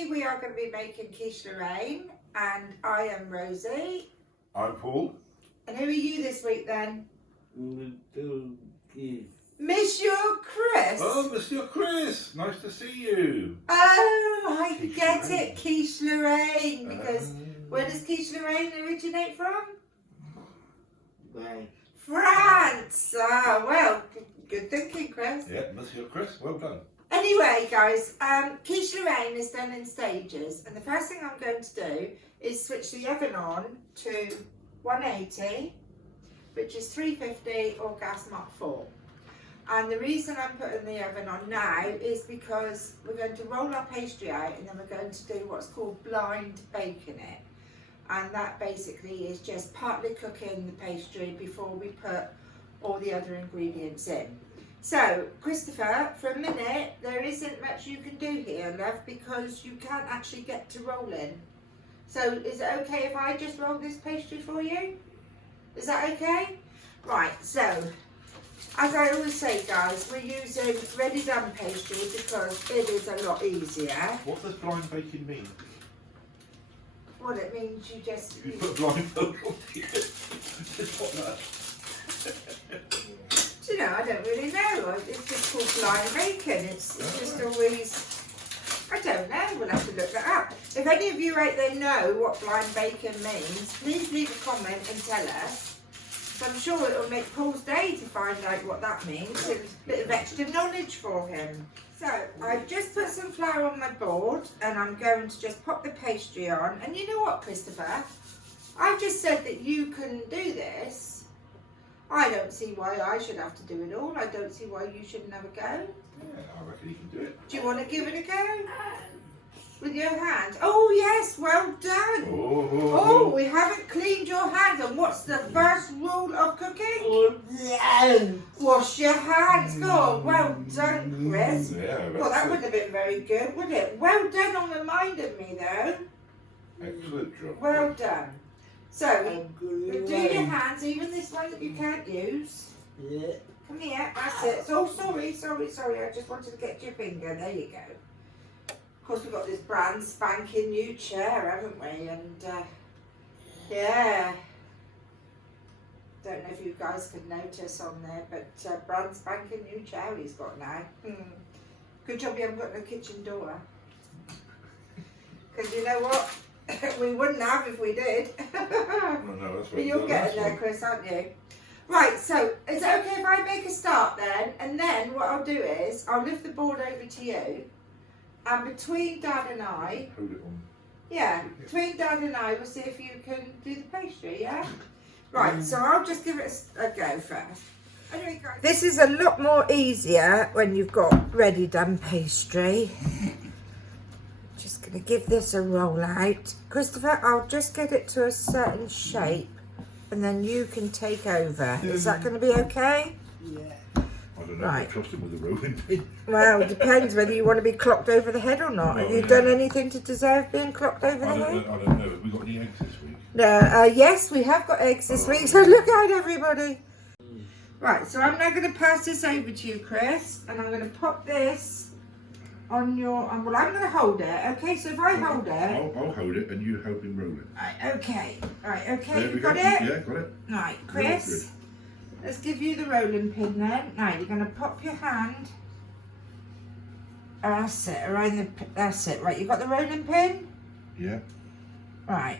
Today we are going to be making quiche Lorraine, and I am Rosie. I'm Paul. And who are you this week then? Monsieur Monsieur Chris. Oh, Monsieur Chris, nice to see you. Oh, I Quiche get Lorraine. it, quiche Lorraine, because where does quiche Lorraine originate from? France. Ah, well, good thinking, Chris. Yeah, Monsieur Chris, well done. Anyway, guys, quiche Lorraine is done in stages, and the first thing I'm going to do is switch the oven on to 180, which is 350 or gas mark 4. And the reason I'm putting the oven on now is because we're going to roll our pastry out, and then we're going to do what's called blind baking it. And that basically is just partly cooking the pastry before we put all the other ingredients in. So, Christopher, for a minute, there isn't much you can do here, love, because you can't actually get to rolling. So, is it okay if I just roll this pastry for you? Is that okay? Right, so, as I always say, guys, we're using ready done pastry because it is a lot easier. What does blind baking mean? What it means, you just... You put a blindfold on you. Just what that? You know, I don't really know. It's just called blind baking. It's just always, I don't know. We'll have to look that up. If any of you out there know what blind baking means, please leave a comment and tell us. So I'm sure it'll make Paul's day to find out what that means. It's a bit of extra knowledge for him. So I've just put some flour on my board, and I'm going to just pop the pastry on. And you know what, Christopher? I've just said that you can do this. I don't see why I should have to do it all. I don't see why you shouldn't have a go. Yeah, I reckon you can do it. Do you want to give it a go? With your hand? Oh yes, well done. Oh, we haven't cleaned your hands. And what's the first rule of cooking? Wash your hands. Go on, well done, Chris. Yeah, Well, that wouldn't have been very good, would it? Well done on reminding me though. excellent job. Well done. So, do your hands, even this one that you can't use. Yeah. Come here, that's it. Oh, sorry. I just wanted to get your finger. There you go. Of course, we've got this brand spanking new chair, haven't we? And, yeah. Don't know if you guys could notice on there, but brand spanking new chair he's got now. Good job you haven't got no kitchen door. Because you know what? We wouldn't have if we did. No, that's But you're getting there, Chris, aren't you? Right, so is it okay if I make a start then? And then what I'll do is I'll lift the board over to you, and between Dad and I, Hold it on. yeah, between Dad and I, we'll see if you can do the pastry, yeah? Right, so I'll just give it a go first. Anyway, guys, this is a lot more easier when you've got ready done pastry. Just going to give this a roll out. Christopher, I'll just get it to a certain shape and then you can take over. Is that going to be okay? Yeah. I don't know Right. if I trust him with a rolling pin. Well, it depends whether you want to be clocked over the head or not. No, Have you yeah. done anything to deserve being clocked over I the head? don't know. Have we got any eggs this week? No, yes, we have got eggs this week, so look out, everybody. Right, so I'm now going to pass this over to you, Chris, and I'm going to pop this on your, well, I'm going to hold it, okay? So if I hold it, I'll hold it and you help him roll it. right, okay, There you we got go. it? Yeah, got it. Right, Chris, let's give you the rolling pin then. Now, you're going to pop your hand, that's it, around the, that's it, right, you got the rolling pin? Yeah. Right,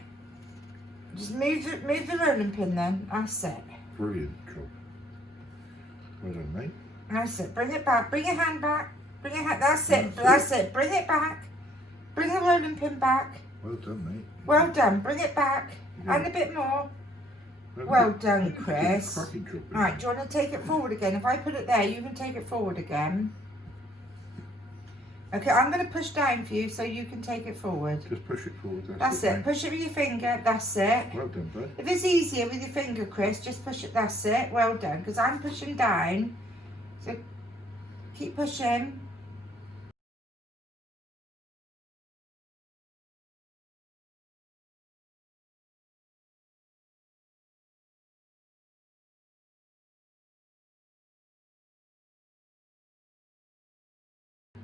just move the rolling pin then, that's it. Brilliant job. Well done, mate. That's it. Bring it back. Bring your hand back. Bring your hand. That's it. That's it. Bring it back. Bring the rolling pin back. Well done, mate. Well done. Bring it back. Yeah. And a bit more. Well done, Chris. Cracking job. Right, do you want to take it forward again? If I put it there, you can take it forward again. Okay, I'm going to push down for you so you can take it forward. Just push it forward. That's it. mate. Push it with your finger. That's it. Well done, bud. If it's easier with your finger, Chris, just push it. That's it. Well done. Because I'm pushing down. So keep pushing.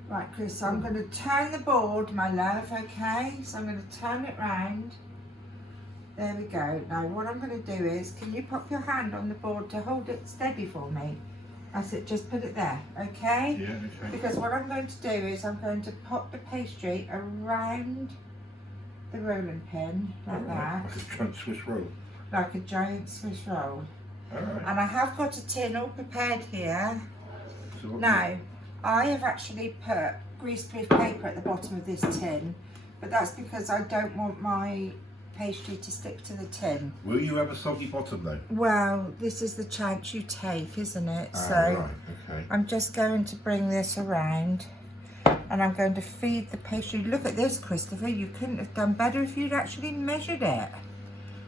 Right, Chris, so I'm going to turn the board, my love, okay? So I'm going to turn it round. There we go. Now what I'm going to do is, can you pop your hand on the board to hold it steady for me? That's it, just put it there, okay? Yeah, okay. Because what I'm going to do is I'm going to pop the pastry around the rolling pin, like that. Like a giant Swiss roll. Like a giant Swiss roll. Alright. And I have got a tin all prepared here. So what Now, I have actually put greaseproof paper at the bottom of this tin, but that's because I don't want my pastry to stick to the tin. will you have a soggy bottom though? Well, this is the chance you take, isn't it? So Right, okay. I'm just going to bring this around and I'm going to feed the pastry. Look at this, Christopher. You couldn't have done better if you'd actually measured it.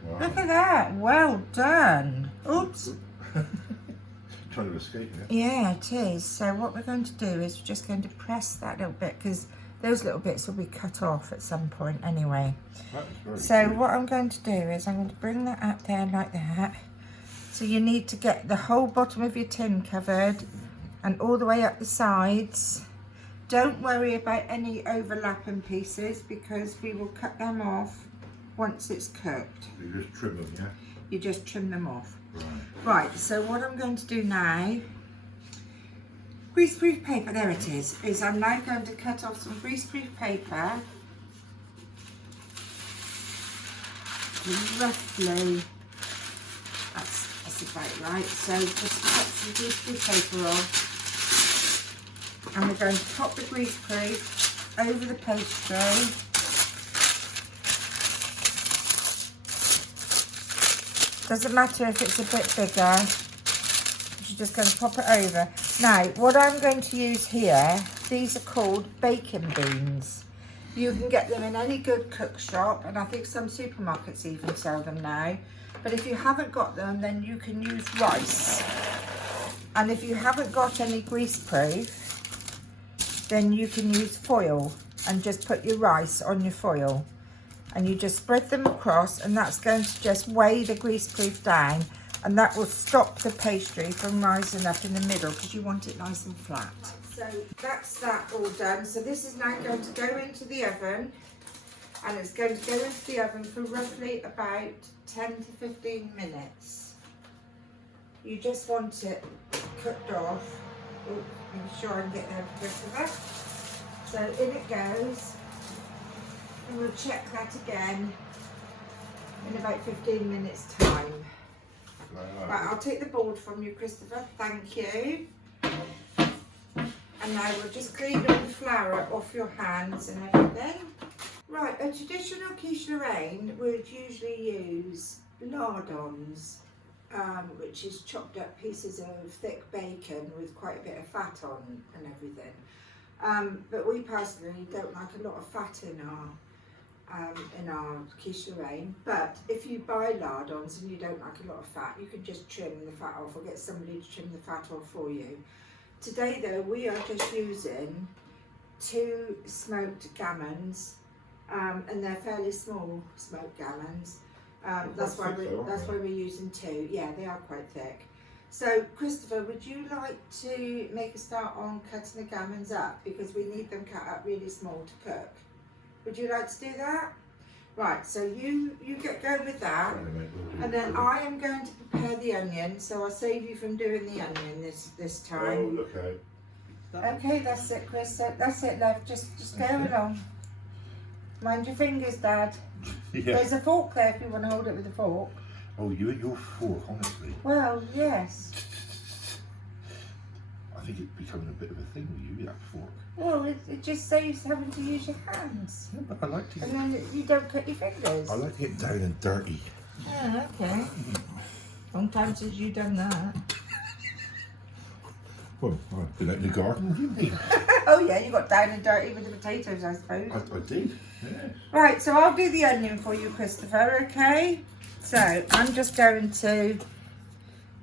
Wow. Look at that. Well done. Oops. Trying to escape it. Yeah, it is. So what we're going to do is we're just going to press that little bit because those little bits will be cut off at some point anyway. That is very So good. what I'm going to do is I'm going to bring that up there like that. So you need to get the whole bottom of your tin covered and all the way up the sides. Don't worry about any overlapping pieces because we will cut them off once it's cooked. You just trim them, yeah? You just trim them off. Right. Right, so what I'm going to do now, greaseproof paper, there it is I'm now going to cut off some greaseproof paper, roughly, that's about right, so just cut some greaseproof paper off, and we're going to pop the greaseproof over the pastry. Doesn't matter if it's a bit bigger, you're just going to pop it over. Now, what I'm going to use here, these are called bacon beans. You can get them in any good cook shop, and I think some supermarkets even sell them now. But if you haven't got them, then you can use rice. And if you haven't got any greaseproof, then you can use foil and just put your rice on your foil. And you just spread them across, and that's going to just weigh the greaseproof down, and that will stop the pastry from rising up in the middle because you want it nice and flat. So that's that all done. So this is now going to go into the oven, and it's going to go into the oven for roughly about 10 to 15 minutes. You just want it cooked off. Oh, make sure I can get there quicker. So in it goes. And we'll check that again in about 15 minutes time. Right, I'll take the board from you, Christopher, thank you. And now we'll just clean all the flour off your hands and everything. Right, a traditional quiche Lorraine would usually use lardons, which is chopped up pieces of thick bacon with quite a bit of fat on and everything. But we personally don't like a lot of fat in our quiche Lorraine. But if you buy lardons and you don't like a lot of fat, you can just trim the fat off or get somebody to trim the fat off for you. Today though, we are just using 2 smoked gammons, and they're fairly small smoked gammons. That's why we're using 2. Yeah, they are quite thick. So Christopher, would you like to make a start on cutting the gammons up, because we need them cut up really small to cook? Would you like to do that? Right, so you get going with that, and then I am going to prepare the onion, so I'll save you from doing the onion this time. Oh, okay. Okay, that's it, Chris. That's it, love. Just go along. Mind your fingers, Dad. Yeah. There's a fork there if you want to hold it with a fork. Oh, you and your fork, honestly. Well, yes. I think it's becoming a bit of a thing with you, that fork. Well, it just saves having to use your hands. Yeah, but I like to And then you don't cut your fingers. I like to get down and dirty. Oh, okay. Long time since you've done that. Well, I've been out in the garden, didn't you? Oh yeah, you got down and dirty with the potatoes, I suppose. I did, yes. Right, so I'll do the onion for you, Christopher, okay? So I'm just going to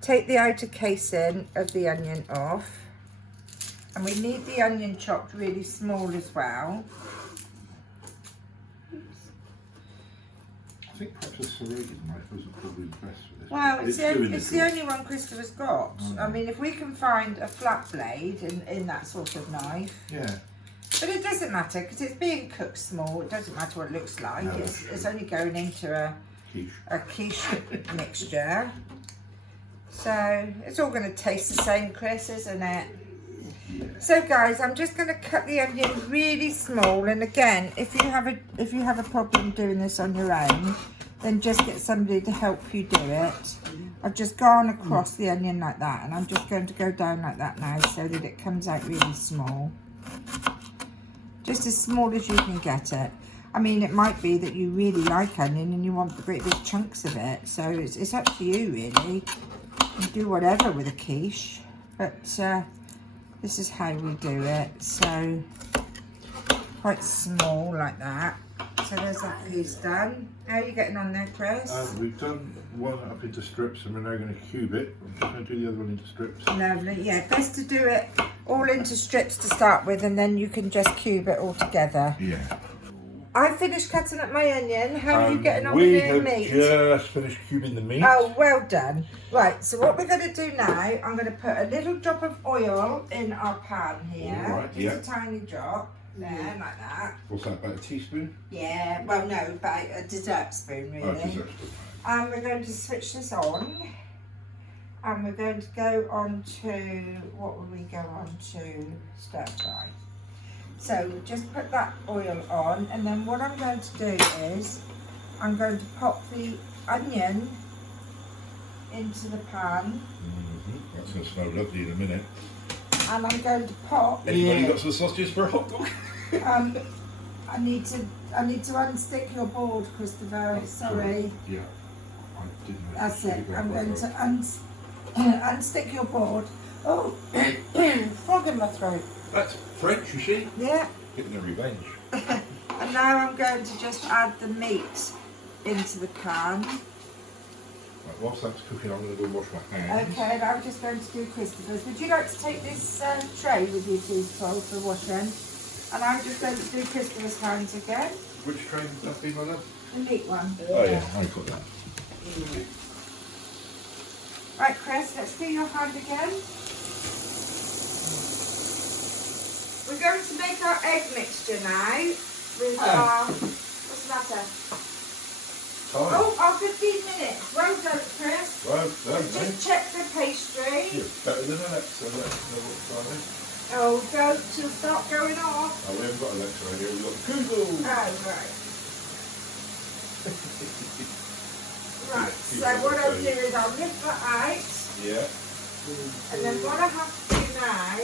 take the outer casing of the onion off. And we need the onion chopped really small as well. I think perhaps a serrated knife wasn't probably the best for this. Well, it's the job. only one Christopher's got. I mean, if we can find a flat blade in that sort of knife, Yeah. But it doesn't matter because it's being cooked small. It doesn't matter what it looks like. No, It's only going into a quiche mixture. So it's all going to taste the same, Chris, isn't it? Yeah. So guys, I'm just going to cut the onion really small. And again, if you have a problem doing this on your own, then just get somebody to help you do it. I've just gone across the onion like that, and I'm just going to go down like that now so that it comes out really small. Just as small as you can get it. I mean, it might be that you really like onion and you want the great big chunks of it. So it's up to you really. You do whatever with a quiche, but this is how we do it. So quite small like that. So there's that piece done. How are you getting on there, Chris? We've done one up into strips and we're now going to cube it. I'm going to do the other one into strips. Lovely. Yeah, best to do it all into strips to start with, and then you can just cube it all together. Yeah. I finished cutting up my onion. How are you getting on with your meat? We have just finished cubing the meat. Oh, well done. Right, so what we're going to do now, I'm going to put a little drop of oil in our pan here. All right, Just yeah. a tiny drop. There, like that. What's that, about a teaspoon? Yeah, well, no, about a dessert spoon, really. Oh, dessert spoon. And we're going to switch this on. And we're going to go on to, what will we go on to? Stir fry. So just put that oil on, and then what I'm going to do is I'm going to pop the onion into the pan. That's going to smell lovely in a minute. And I'm going to pop. Anybody got some sausages for a hot dog? I need to unstick your board, Christopher. Sorry. Yeah. I didn't know. That's it. I'm going to unstick your board. Oh, frog in my throat. That's French, you see? Yeah. Getting a revenge. And now I'm going to just add the meat into the pan. Right, whilst that's cooking, I'm going to go wash my hands. Okay, and I'm just going to do Christopher's. Would you like to take this tray with you, please, Paul, for washing? And I'm just going to do Christopher's hands again. Which tray would that be, my love? The meat one. Oh yeah, I got that. Right, Chris, let's do your hand again. We're going to make our egg mixture now with our, what's the matter? Time. Oh, our 15 minutes. Well done, Chris. Well done, Just mate. check the pastry. You're better than Alexa, let us know what time it is. Oh, she'll start going off. Oh, we haven't got Alexa right here, we've got Google. Oh, right. Right, so what I'll do is I'll lift that out. Yeah. And then what I have to do now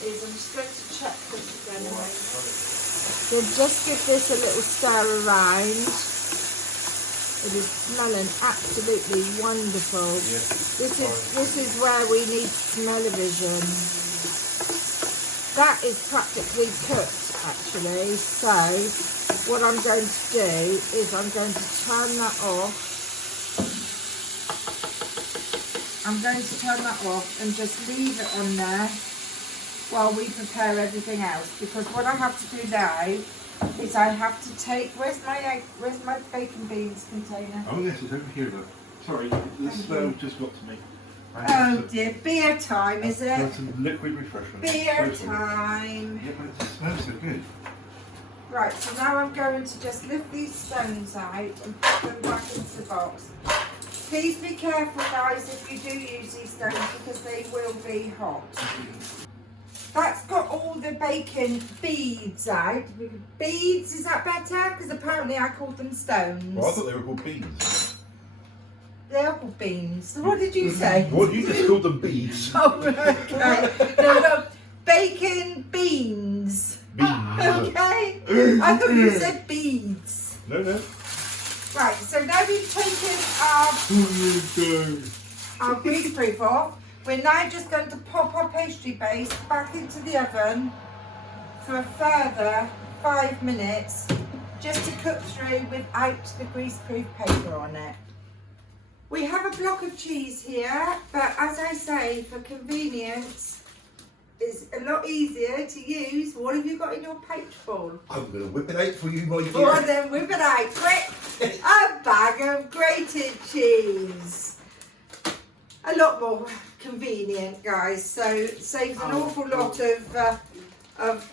is I'm just going to check this again. So just give this a little stir around. It is smelling absolutely wonderful. Yes. This is where we need smell-o-vision. That is practically cooked actually. So what I'm going to do is I'm going to turn that off. I'm going to turn that off and just leave it on there while we prepare everything else, because what I have to do now is I have to take, where's my bacon beans container? Oh yes, it's over here, look. Sorry, the smell just got to me. Oh dear, beer time is Got it? some liquid refreshment. Beer So time. yeah, but it smells so good. Right, so now I'm going to just lift these stones out and put them back into the box. Please be careful, guys, if you do use these stones, because they will be hot. That's got all the bacon beads out. Beads, is that better? Because apparently I called them stones. Well, I thought they were called beans. They are called beans. So what did you say? What, you just called them beans? Oh, okay. No, bacon beans. Beans. Okay. I thought you said beads. No, no. Right, so now we've taken our grease proof off. We're now just going to pop our pastry base back into the oven for a further 5 minutes, just to cook through without the grease-proof paper on it. We have a block of cheese here, but as I say, for convenience, it's a lot easier to use. What have you got in your pouch bowl? I'm going to whip it out for you, my dear. Go on then, whip it out, quick! A bag of grated cheese. A lot more convenient, guys, so it saves an awful lot of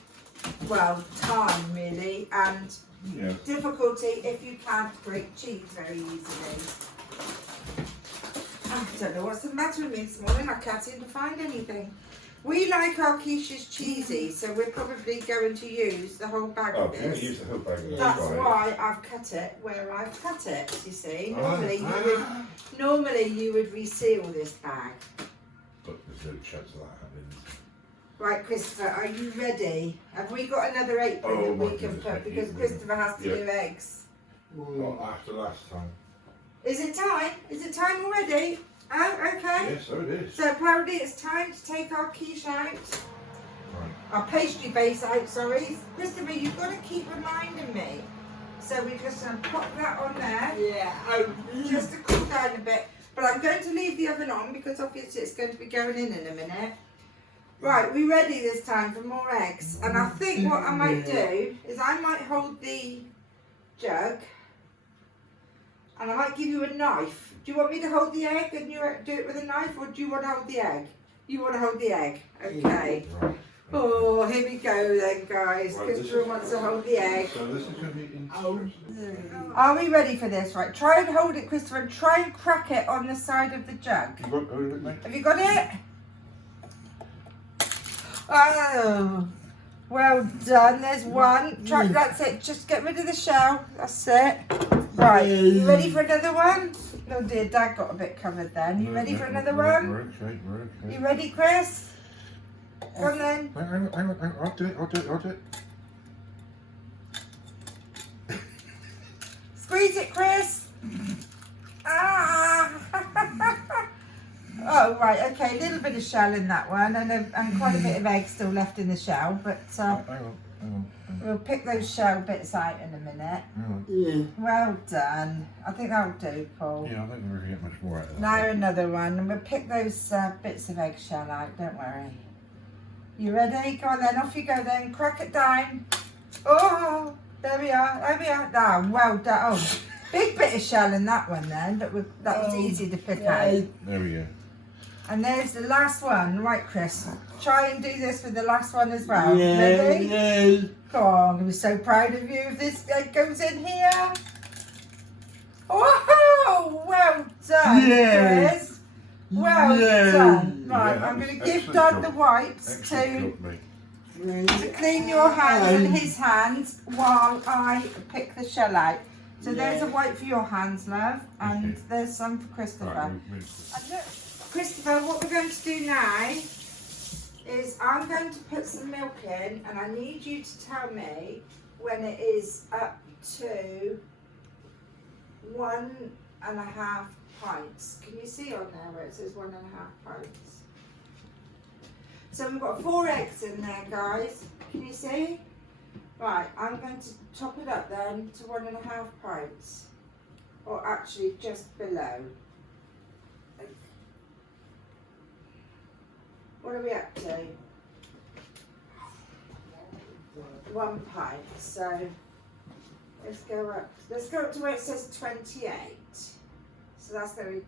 well, time really, and Yeah. difficulty if you can't grate cheese very easily. I don't know what's the matter with me this morning, I can't seem to find anything. We like our quiches cheesy, so we're probably going to use the whole bag Oh, of can you this. use the whole bag of this? That's Right. why I've cut it where I've cut it, you see. Ah. Normally you would reseal this bag. But there's no chance of that happening. Right, Christopher, are you ready? Have we got another apron Oh, that my we can goodness, put? thank Because you. Christopher has to Yeah. do eggs. Well, after last time. Is it time? Is it time already? Oh, okay. Yes, so it is. So apparently it's time to take our quiche out. Right. Our pastry base out, sorry. Christopher, you've got to keep reminding me. So we're just going to pop that on there. Yeah. Just to cool down a bit. But I'm going to leave the oven on because obviously it's going to be going in a minute. Right, we ready this time for more eggs? And I think what I might do is I might hold the jug and I might give you a knife. Do you want me to hold the egg and you do it with a knife, or do you want to hold the egg? You want to hold the egg? Okay. Right. Oh, here we go then, guys. Right, Christopher wants to hold the egg. So this is going to be interesting. Are we ready for this? Right, try and hold it, Christopher, and try and crack it on the side of the jug. You got hold of it, mate? Have you got it? Oh, well done. There's one. Try, that's it. Just get rid of the shell. That's it. Right, you ready for another one? Oh dear, Dad got a bit covered then. You ready for another one? We're okay, we're okay. You ready, Chris? Go on then. Hang on, I'll do it. Squeeze it, Chris. Ah. Oh, right, okay. A little bit of shell in that one, and quite a bit of egg still left in the shell, but Hang on. we'll pick those shell bits out in a minute. Hang on. Yeah. Well done. I think that'll do, Paul. Yeah, I don't really get much more out of that. Now another one, and we'll pick those bits of eggshell out, don't worry. You ready? Go on then, off you go then. Crack it down. Oh, there we are. Ah, well done. Oh, big bit of shell in that one then, but that was easy to pick out. There we go. And there's the last one. Right, Chris. Try and do this with the last one as well. Yeah. Ready? Yeah. Come on, I'm going to be so proud of you if this egg goes in here. Oh, well done, Yeah. Chris. Well Yeah. done. Right, Yeah, I'm that going to was give excellent Dad the job. wipes Excellent job, mate. to clean your hands and his hands while I pick the shell out. So there's a wipe for your hands, love, and Okay. there's some for Christopher. Right, And look, Christopher, what we're going to do now is I'm going to put some milk in, and I need you to tell me when it is up to 1.5 pints. Can you see on there where it says 1.5 pints? So we've got 4 eggs in there, guys. Can you see? Right, I'm going to top it up then to 1.5 pints, or actually just below. What are we up to? 1 pint. So let's go up. Let's go up to where it says 28. So that's going to be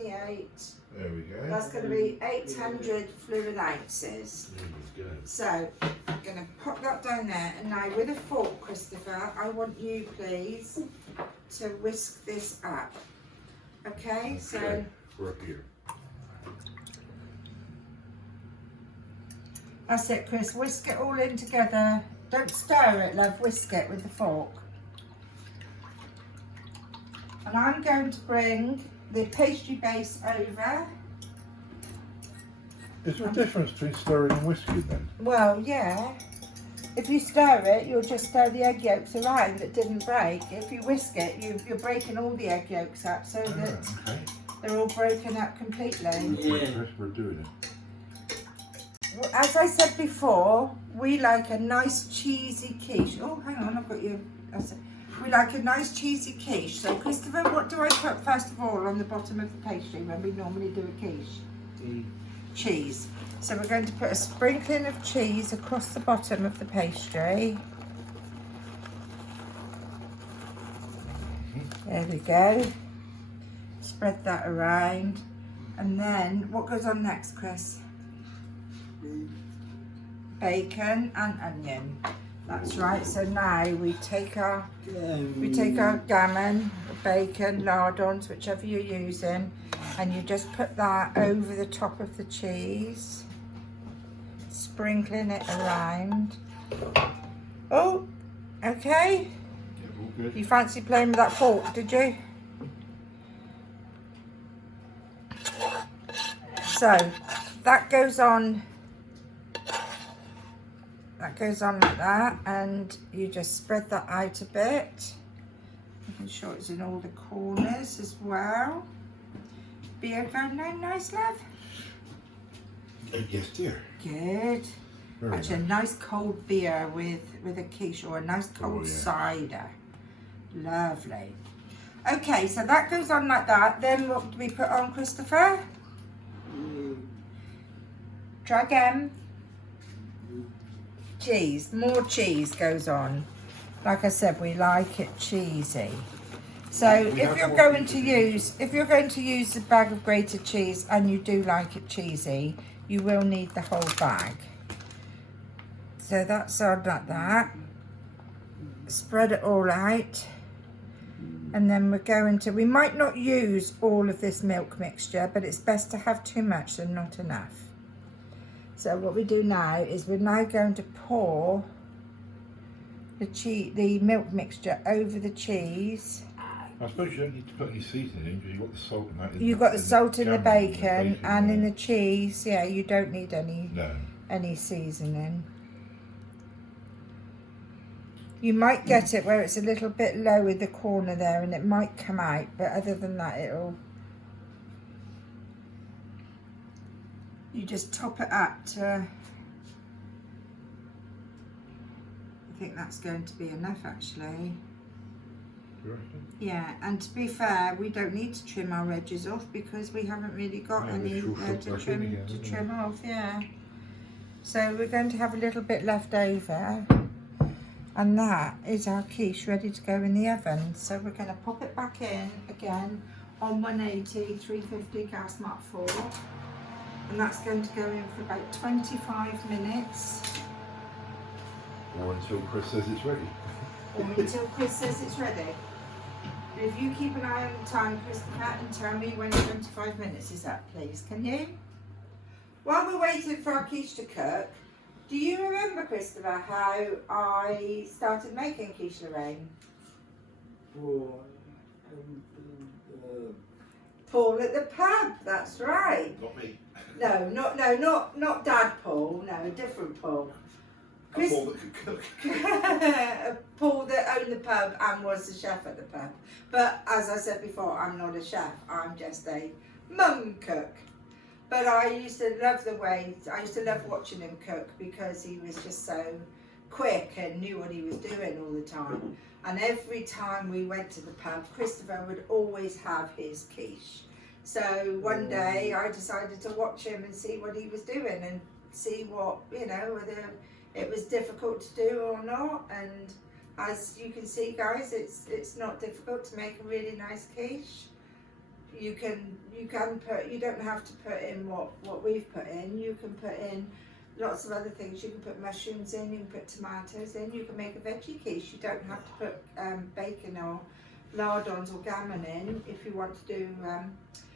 28. There we go. That's going to be 800 fluid ounces. There we go. So I'm going to pop that down there, and now with a fork, Christopher, I want you please to whisk this up. Okay, so Okay, we're up here. that's it, Chris. Whisk it all in together. Don't stir it, love. Whisk it with the fork. And I'm going to bring the pastry base over. Is there a difference between stirring and whisking then? Well, yeah. If you stir it, you'll just stir the egg yolks around that didn't break. If you whisk it, you're breaking all the egg yolks up so that Okay. they're all broken up completely. We're doing it. As I said before, we like a nice cheesy quiche. Oh, hang on, I've got you. We like a nice cheesy quiche. So, Christopher, what do I put first of all on the bottom of the pastry when we normally do a quiche? Cheese. So we're going to put a sprinkling of cheese across the bottom of the pastry. There we go. Spread that around. And then, what goes on next, Chris? bacon and onion. That's right. So now we take our gammon, bacon, lardons, whichever you're using, and you just put that over the top of the cheese, sprinkling it around. Oh, okay. Yeah, all good. You fancy playing with that fork, did you? So that goes on. That goes on like that, and you just spread that out a bit, making sure it's in all the corners as well. Beer going down nice, love? Yes, dear. Good. Very Actually, a nice cold beer with a quiche or a nice cold yeah. cider. Lovely. Okay, so that goes on like that. Then what do we put on, Christopher? Try again. Cheese, more cheese goes on. Like I said, we like it cheesy. So if you're going to use a bag of grated cheese and you do like it cheesy, you will need the whole bag. So that's on like that. Spread it all out. And then we're going to, we might not use all of this milk mixture, but it's best to have too much than not enough. So what we do now is we're now going to pour the milk mixture over the cheese. I suppose you don't need to put any seasoning in because you've got the salt in that. You've got the salt in the gammon bacon and in the cheese. Yeah, you don't need any seasoning. You might get it where it's a little bit low in the corner there and it might come out, but other than that you just top it up to, I think that's going to be enough actually. Yeah, and to be fair, we don't need to trim our edges off because we haven't really got any to trim off, yeah. So we're going to have a little bit left over, and that is our quiche ready to go in the oven. So we're going to pop it back in again on 180, 350 gas mark 4. And that's going to go in for about 25 minutes. Or until Chris says it's ready. Or until Chris says it's ready. But if you keep an eye on the time, Christopher, and tell me when 25 minutes is up, please, can you? While we're waiting for our quiche to cook, do you remember, Christopher, how I started making quiche Lorraine? Paul at the pub, that's right. Not me. No, not Dad Paul. No, a different Paul. Paul that could cook. Paul that owned the pub and was the chef at the pub. But as I said before, I'm not a chef. I'm just a mum cook. But I used to love watching him cook because he was just so quick and knew what he was doing all the time. And every time we went to the pub, Christopher would always have his quiche. So one day I decided to watch him and see what he was doing and see what, whether it was difficult to do or not. And as you can see, guys, it's not difficult to make a really nice quiche. You don't have to put in what we've put in. You can put in lots of other things. You can put mushrooms in, you can put tomatoes in, you can make a veggie quiche. You don't have to put bacon or lardons or gammon in if you want to do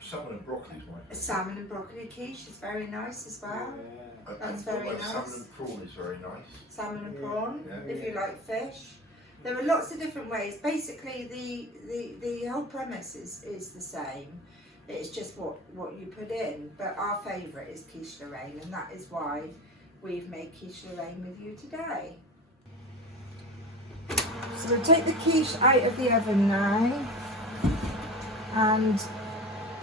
salmon and broccoli is right. a salmon and broccoli quiche is very nice as well. Yeah. That's very nice. Salmon and prawn is very nice. Salmon and prawn, Yeah. if you like fish. There are lots of different ways. Basically, the whole premise is the same. It's just what you put in. But our favourite is quiche Lorraine, and that is why we've made quiche Lorraine with you today. So we'll take the quiche out of the oven now, and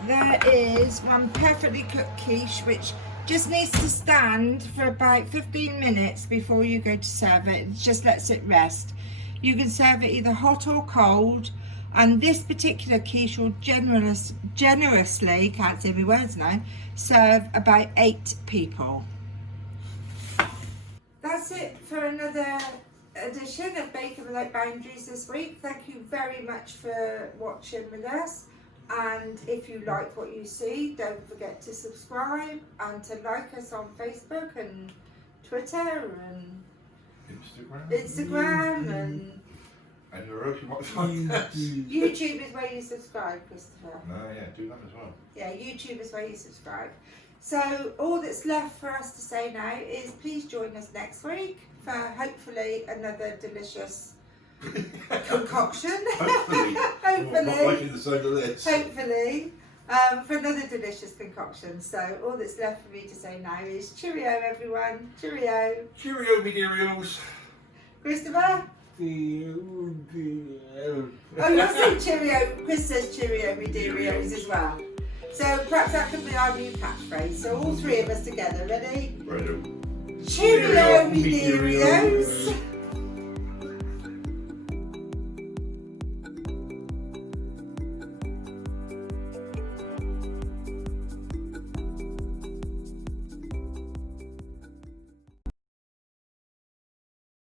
there is one perfectly cooked quiche which just needs to stand for about 15 minutes before you go to serve it. It just lets it rest. You can serve it either hot or cold, and this particular quiche will generously, can't say my words now, serve about 8 people. That's it for another edition of Baking Without Boundaries this week. Thank you very much for watching with us, and if you like what you see, don't forget to subscribe and to like us on Facebook and Twitter and Instagram. and your Rosie might find us. YouTube is where you subscribe, Christopher. No, yeah, do that as well. Yeah, YouTube is where you subscribe. So all that's left for us to say now is please join us next week for hopefully another delicious concoction. Hopefully. Hopefully. Not liking the sound of this. Hopefully. For another delicious concoction. So all that's left for me to say now is cheerio everyone. Cheerio. Cheerio, me dearios. Christopher? Oh, you're saying cheerio. Chris says cheerio, me dearios as well. So perhaps that could be our new catchphrase. So all three of us together, ready? Righto. Cheerio, me dearios.